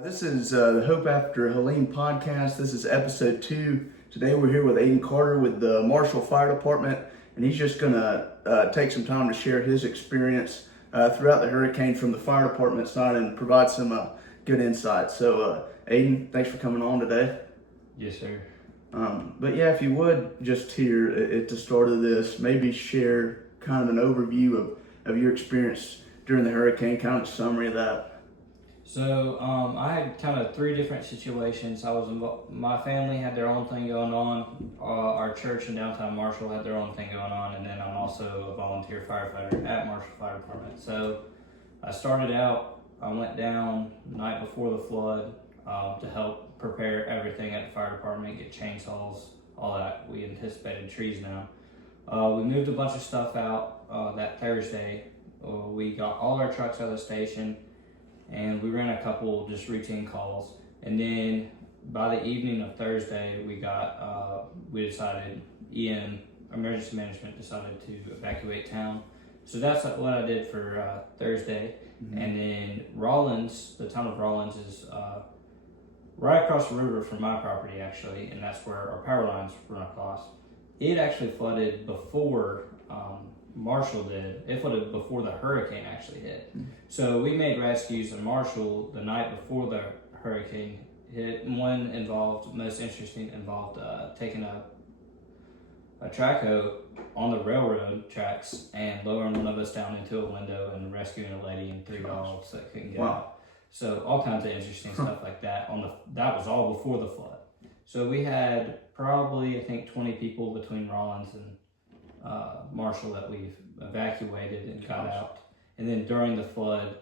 This is the Hope After Helene podcast. This is episode 2. Today we're here with Aidan Carter with the Marshall Fire Department, and he's just going to take some time to share his experience throughout the hurricane from the fire department side and provide some good insight. So, Aidan, thanks for coming on today. Yes, sir. But yeah, if you would, just here at the start of this, maybe share kind of an overview of your experience during the hurricane, kind of a summary of that. So I had kind of 3 different situations. My family had their own thing going on. Our church in downtown Marshall had their own thing going on, and then I'm also a volunteer firefighter at Marshall Fire Department. So I started out. I went down the night before the flood to help prepare everything at the fire department, get chainsaws, all that. We anticipated trees now. We moved a bunch of stuff out that Thursday. We got all our trucks out of the station, and we ran a couple just routine calls. And then by the evening of Thursday, we decided, emergency management decided to evacuate town. So that's what I did for Thursday. Mm-hmm. And then Rawlins, the town of Rawlins is right across the river from my property actually, and that's where our power lines run across. It actually flooded before Marshall did. It flooded before the hurricane actually hit. Mm-hmm. So we made rescues in Marshall the night before the hurricane hit. One most interesting involved taking a track hoe on the railroad tracks and lowering one of us down into a window and rescuing a lady and 3 dogs that couldn't get out. So all kinds of interesting stuff like that. That was all before the flood. So we had probably, I think, 20 people between Rollins and Marshall that we've evacuated and got out. And then during the flood,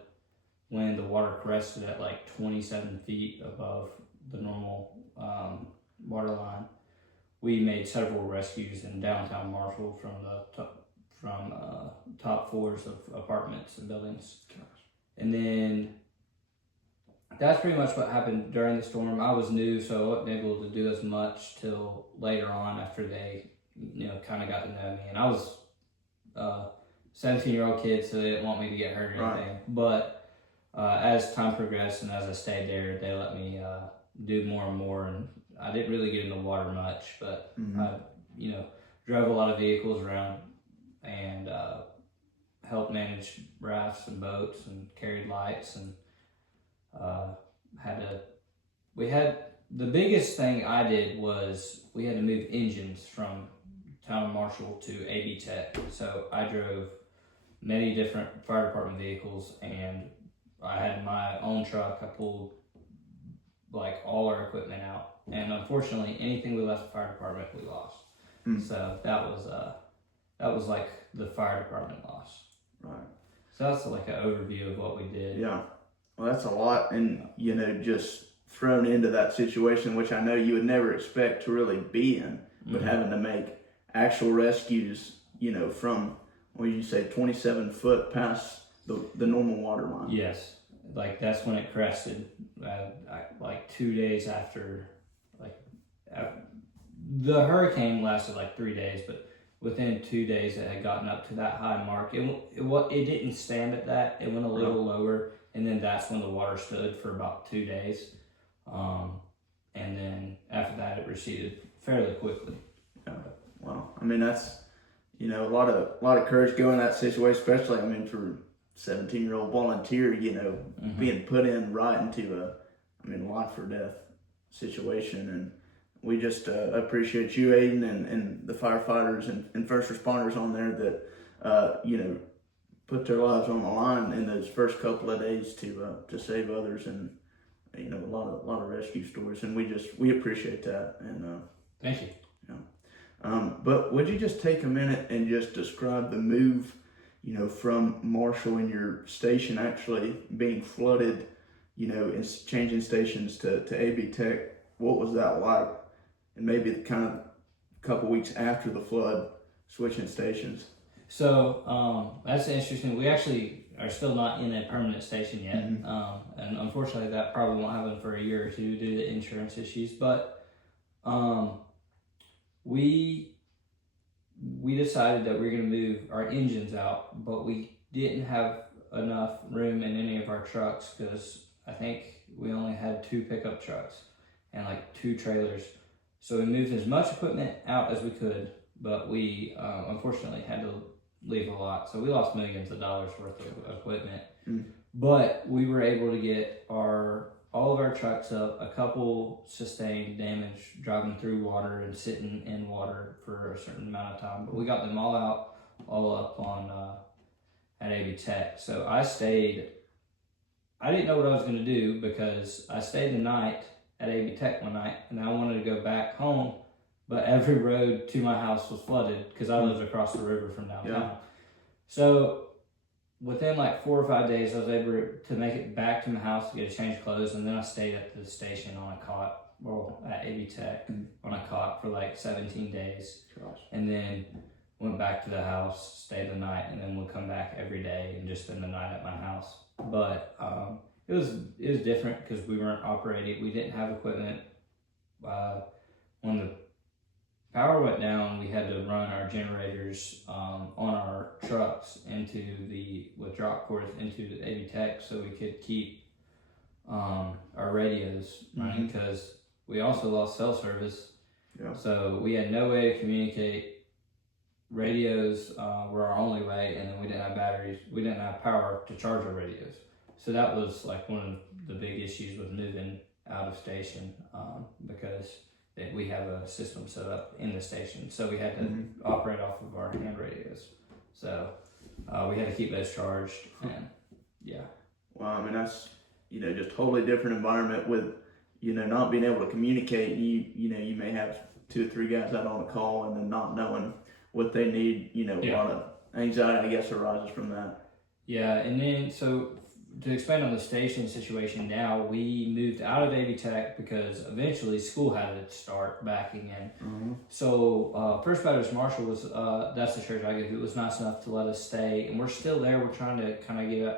when the water crested at like 27 feet above the normal water line, we made several rescues in downtown Marshall from top floors of apartments and buildings. And then that's pretty much what happened during the storm. I was new, so I wasn't able to do as much till later on after they kind of got to know me. And I was a 17-year-old kid, so they didn't want me to get hurt or anything. Right. But as time progressed and as I stayed there, they let me do more and more. And I didn't really get in the water much, but I, drove a lot of vehicles around and helped manage rafts and boats and carried lights and the biggest thing I did was we had to move engines from town of Marshall to AB Tech. So I drove many different fire department vehicles, and I had my own truck. I pulled like all our equipment out, and unfortunately anything we left the fire department we lost. So that was like the fire department loss. Right. So that's like an overview of what we did. Yeah. Well, that's a lot, and just thrown into that situation, which I know you would never expect to really be in, but having to make actual rescues, from, what did you say, 27 foot past the normal water line. Yes, like that's when it crested, like 2 days after, the hurricane lasted like 3 days, but within 2 days it had gotten up to that high mark. It didn't stand at that. It went a little lower. And then that's when the water stood for about 2 days. And then after that, it receded fairly quickly. Yeah. Wow. I mean, that's, a lot of courage going in that situation, especially, for 17-year-old volunteer, being put in right into life or death situation. And we just appreciate you, Aidan, and the firefighters and first responders on there that, put their lives on the line in those first couple of days to save others, and a lot of rescue stories, and we appreciate that. And thank you. But would you just take a minute and just describe the move, from Marshall and your station actually being flooded, and changing stations to AB Tech? What was that like? And maybe the kind of couple weeks after the flood, switching stations. So that's interesting. We actually are still not in a permanent station yet. And unfortunately that probably won't happen for a year or two due to insurance issues. But we decided that we were going to move our engines out, but we didn't have enough room in any of our trucks because I think we only had 2 pickup trucks and like 2 trailers. So we moved as much equipment out as we could, but we unfortunately had to leave a lot. So we lost millions of dollars worth of equipment. But we were able to get all of our trucks up. A couple sustained damage driving through water and sitting in water for a certain amount of time. But we got them all out, all up on at AB Tech. So I stayed. I didn't know what I was going to do because I stayed the night at AB Tech one night, and I wanted to go back home, but every road to my house was flooded because I lived across the river from downtown. Yeah. So within like 4 or 5 days, I was able to make it back to my house to get a change of clothes, and then I stayed at the station on a cot, at AB Tech on a cot for like 17 days. Gosh. And then went back to the house, stayed the night, and then would come back every day and just spend the night at my house. But it was different because we weren't operating. We didn't have equipment. When the power went down, we had to run our generators on our trucks with drop cords into the AB Tech so we could keep our radios running because we also lost cell service. Yeah. So we had no way to communicate. Radios were our only way, and then we didn't have batteries. We didn't have power to charge our radios. So that was like one of the big issues with moving out of station because we have a system set up in the station. So we had to operate off of our hand radios. So we had to keep those charged, and yeah. Well, I mean, that's, just totally different environment with, not being able to communicate. You may have 2 or 3 guys out on a call and then not knowing what they need, a lot of anxiety, I guess, arises from that. Yeah, and then, so to expand on the station situation now, we moved out of AB Tech because eventually school had to start back again. So First Baptist Marshall was, that's the church I go to. It was nice enough to let us stay, and we're still there. We're trying to kind of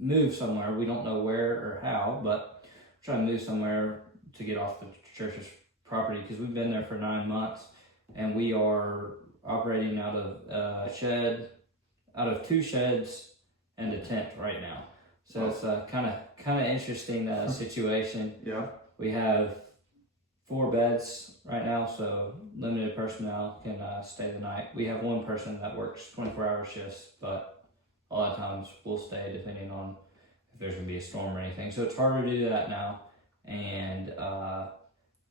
move somewhere. We don't know where or how, but we're trying to move somewhere to get off the church's property because we've been there for 9 months, and we are operating out of 2 sheds and a tent right now. So it's kind of interesting situation. Yeah. We have 4 beds right now, so limited personnel can stay the night. We have 1 person that works 24-hour shifts, but a lot of times we'll stay depending on if there's going to be a storm or anything. So it's harder to do that now. And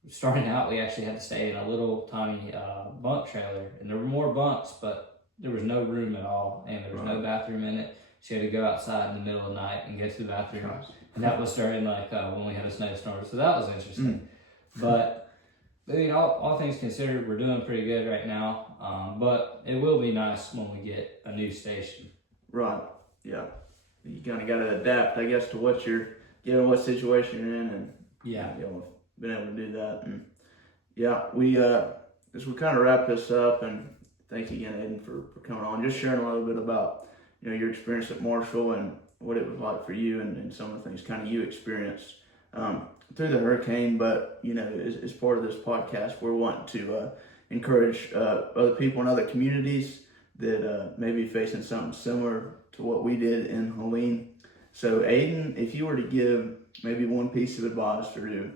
starting out, we actually had to stay in a little tiny bunk trailer, and there were more bunks, but there was no room at all, and there was no bathroom in it. She had to go outside in the middle of the night and go to the bathroom, and that was during when we had a snowstorm. So that was interesting. But I mean, all things considered, we're doing pretty good right now. But it will be nice when we get a new station. Right. Yeah. You kind of got to adapt, I guess, to what situation you're in, and been able to do that. And we as we kind of wrap this up, and thanks again, Aidan, for coming on, just sharing a little bit about your experience at Marshall and what it was like for you, and some of the things kind of you experienced through the hurricane. But as part of this podcast, we're wanting to encourage other people in other communities that may be facing something similar to what we did in Helene. So Aidan, if you were to give maybe one piece of advice or to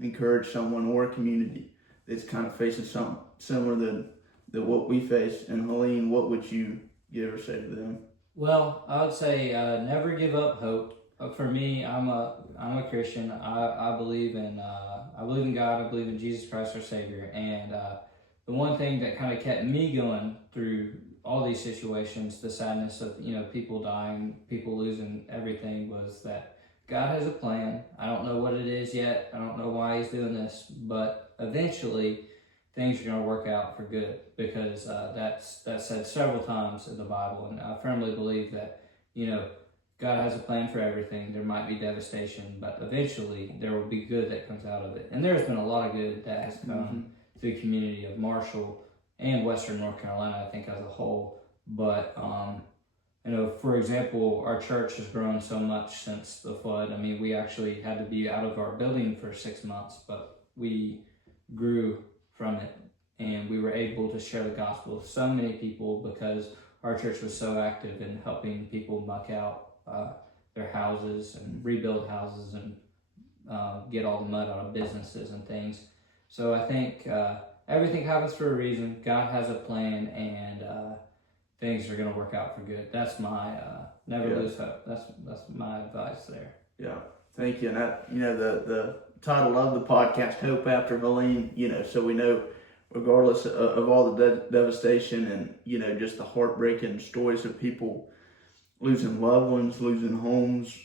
encourage someone or a community that's kind of facing something similar to what we faced in Helene, what would you give or say to them? Well, I would say never give up hope. For me, I'm a Christian. I believe in God. I believe in Jesus Christ, our Savior. And the one thing that kind of kept me going through all these situations, the sadness of people dying, people losing everything, was that God has a plan. I don't know what it is yet. I don't know why He's doing this, but eventually things are going to work out for good, because that's said several times in the Bible, and I firmly believe that God has a plan for everything. There might be devastation, but eventually there will be good that comes out of it. And there's been a lot of good that has come through the community of Marshall and Western North Carolina, I think, as a whole. But for example, our church has grown so much since the flood. I mean, we actually had to be out of our building for 6 months, but we grew from it, and we were able to share the gospel with so many people because our church was so active in helping people muck out their houses and rebuild houses and get all the mud out of businesses and things. So I think everything happens for a reason. God has a plan, and things are going to work out for good. That's my never lose hope. That's my advice there. Yeah, thank you. And that, the title of the podcast, Hope After Helene, so we know regardless of all the devastation and, just the heartbreaking stories of people losing loved ones, losing homes,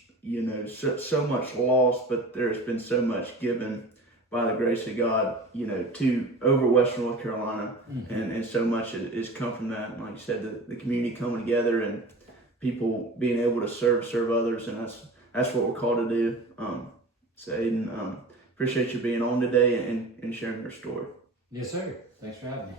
so much loss, but there's been so much given by the grace of God, to over Western North Carolina, and so much has come from that. And like you said, the community coming together and people being able to serve others, and that's what we're called to do. So Aidan, appreciate you being on today and sharing your story. Yes, sir. Thanks for having me.